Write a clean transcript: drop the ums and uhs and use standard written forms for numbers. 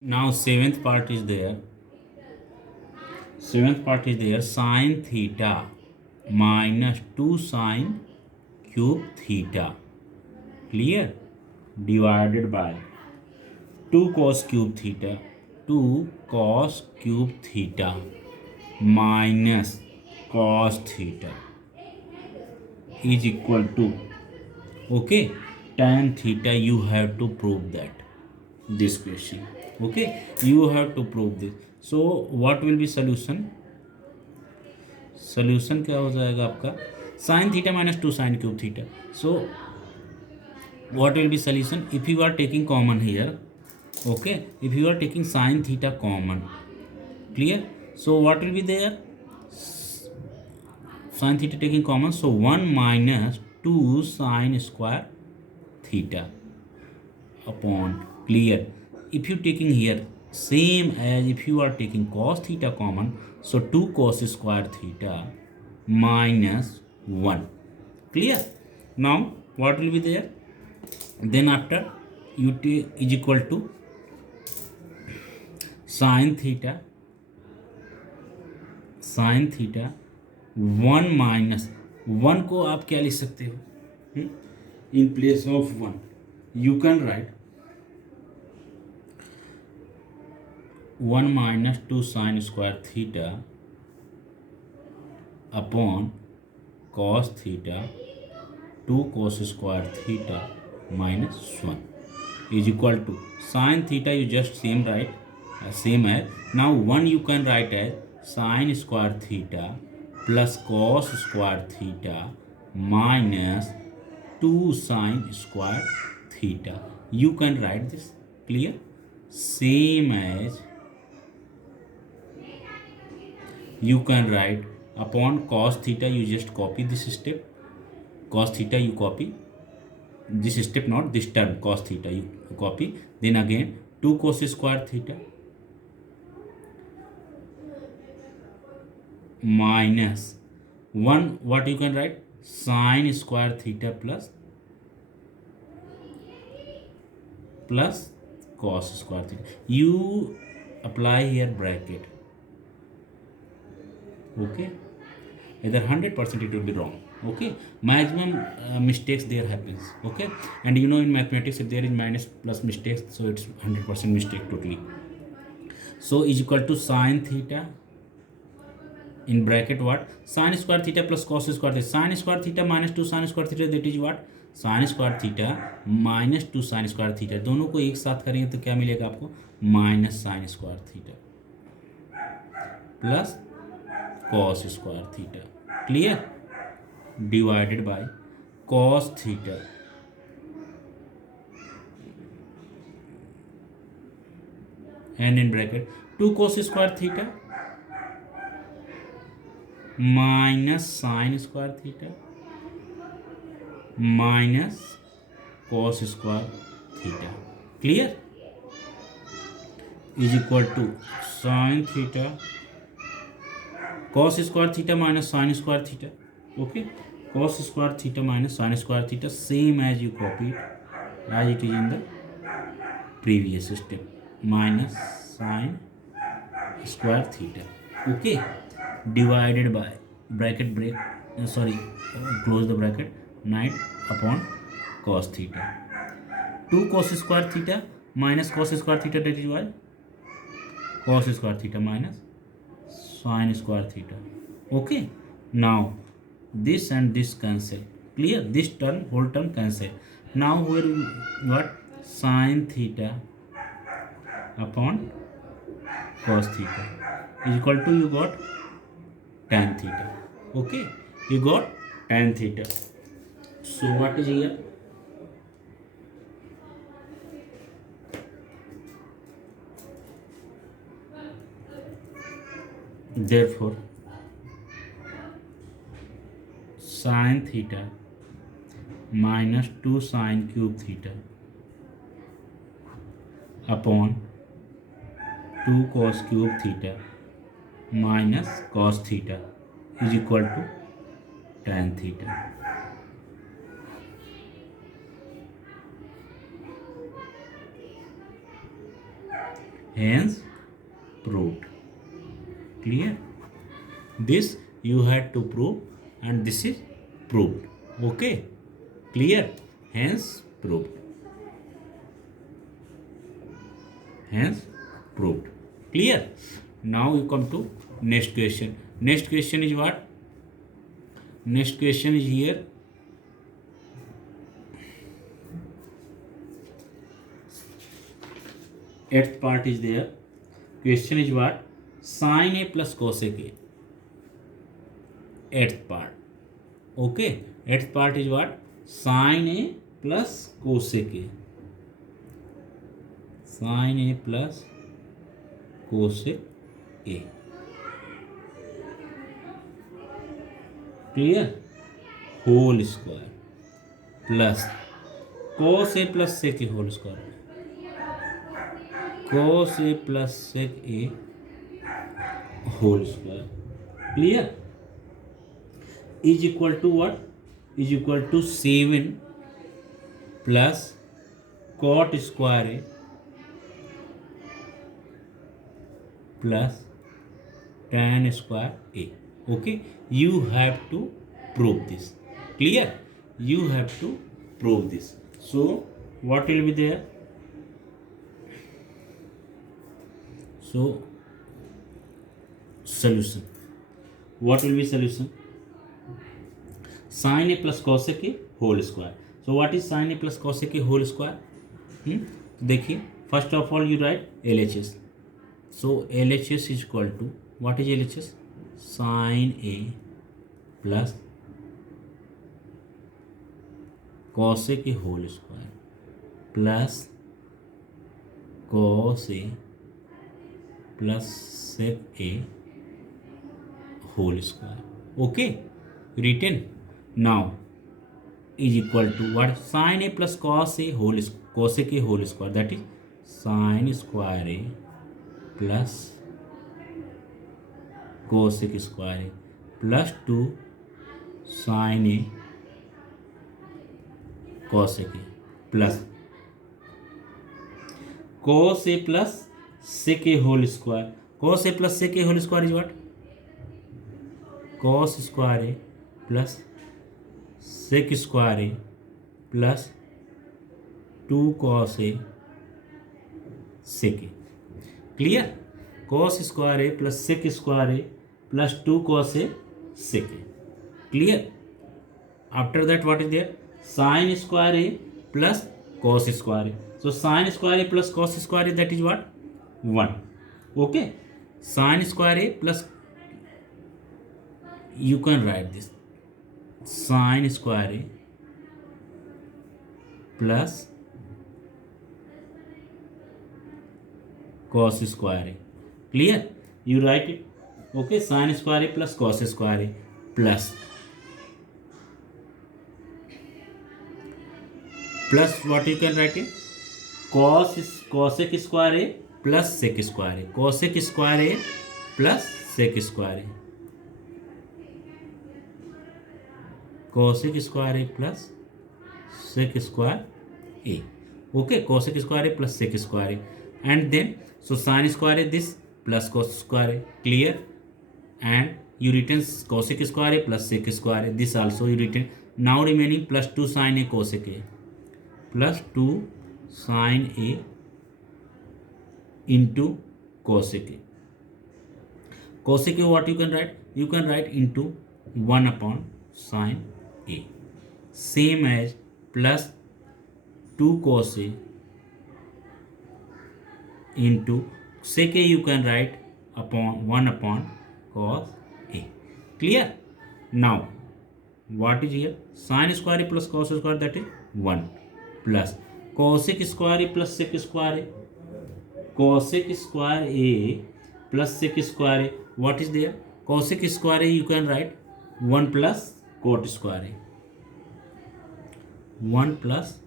Now seventh part is there. Seventh part is there. Sine theta minus 2 sine cube theta. Clear? Divided by 2 cos cube theta. 2 cos cube theta minus cos theta is equal to, okay, tan theta. You have to prove that this question. Okay, you have to prove this. So what will be solution? Solution क्या हो जाएगा आपका? Sin theta minus 2 sin cube theta. So what will be solution if you are taking common here? Okay, if you are taking sin theta common, clear? So what will be there? Sin theta taking common, so 1 minus 2 sin square theta upon, clear? If you taking here same as if you are taking cos theta common, so 2 cos square theta minus 1, clear? Now what will be there? Then after ut is equal to sin theta 1 minus 1 को आप क्या लिख सकते हो? In place of 1 you can write 1 minus 2 sine square theta upon cos theta 2 cos square theta minus 1 is equal to sin theta. You just same right, same as now 1 you can write as sin square theta plus cos square theta minus 2 sin square theta. You can write this, clear? Same as you can write upon cos theta. You just copy this step, cos theta you copy this step, not this term cos theta you copy, then again 2 cos square theta minus 1, what you can write, sin square theta plus cos square theta. You apply here bracket, okay? Either 100% it will be wrong, okay? Maximum mistakes there happens, okay? And you know in mathematics if there is minus plus mistakes, so it's 100% mistake totally. So is equal to sin theta in bracket what, sin square theta plus cos square theta, sin square theta minus 2 sin square theta, that is what, sin square theta minus 2 sin square theta. दोनों को एक साथ करेंगे तो क्या मिलेगा आपको, minus sin square theta plus cos square theta, clear? Divided by cos theta and in bracket 2 cos square theta minus sin square theta minus cos square theta, clear? Is equal to sin theta cos square theta minus sin square theta, okay? Cos square theta minus sin square theta, same as you copied as it is in the previous step, minus sin square theta, okay? Divided by bracket break, close the bracket, 9 upon cos theta, 2 cos square theta minus cos square theta, that is why cos square theta minus sin square theta, okay? Now this and this cancel, clear? This term, whole term cancel. Now where we got sin theta upon cos theta is equal to, you got tan theta, okay? You got tan theta. So what is here? Therefore sin theta minus 2 sin cube theta upon 2 cos cube theta minus cos theta is equal to tan theta. hence proved. Clear? This you had to prove and this is proved. Okay, clear? Hence proved. Hence proved. Clear? Now you come to next question. Next question is what? Next question is here. Eighth part is there. Question is what? Sin A plus cosec A. Eighth part. Okay. Eighth part is what? Sin A plus cosec A. Sin A plus cosec A. Clear? Whole square plus cos A plus sec A whole square. Cos A plus sec A whole square. Clear? Is equal to what? Is equal to 7 plus cot square A plus tan square A. Okay, you have to prove this. Clear? You have to prove this. So what will be there? So solution. What will be solution? Sin A plus cosec A whole square. So what is sin A plus cosec A whole square? देखिए, first of all you write LHS. So LHS is equal to, what is LHS? Sin A plus cosec A whole square plus cos A plus sec A whole square. Okay, written. Now is equal to what? Sin A plus cos A whole cosec A whole square, that is sin square A plus cosec square A plus 2 sin A cosec A plus cos A plus sec A whole square. Cos A plus sec A whole square is what? Cos square A plus sec square A plus 2 cos A sec A. Clear? Cos square A plus sec square A plus 2 cos A sec A. Clear? After that what is there? Sin square A plus cos square A. So sin square A plus cos square A, that is what? 1. Okay, sin square A plus, you can write this sin square A plus cos square A. Clear? You write it. Okay, sin square A plus cos square A plus what you can write it? Cosec square A plus sec square A. Cosec square A plus sec square A. Cosec square A plus sec square A. Okay, cosec square A plus sec square A. And then, so sin square A this plus cos square A. Clear? And you return cosec square A plus sec square A. This also you return. Now remaining plus 2 sin A cosec A plus 2 sin A into cosec A. Cosec A, what you can write? You can write into 1 upon sin A. Same as plus 2 cos A into sec A, you can write upon 1 upon cos A. Clear? Now what is here? Sin square A plus cos square, that is 1 plus cosec square A plus sec square A. Cosec square A plus sec square A, what is there? Cosec square A, you can write 1 plus cot square A. 1 plus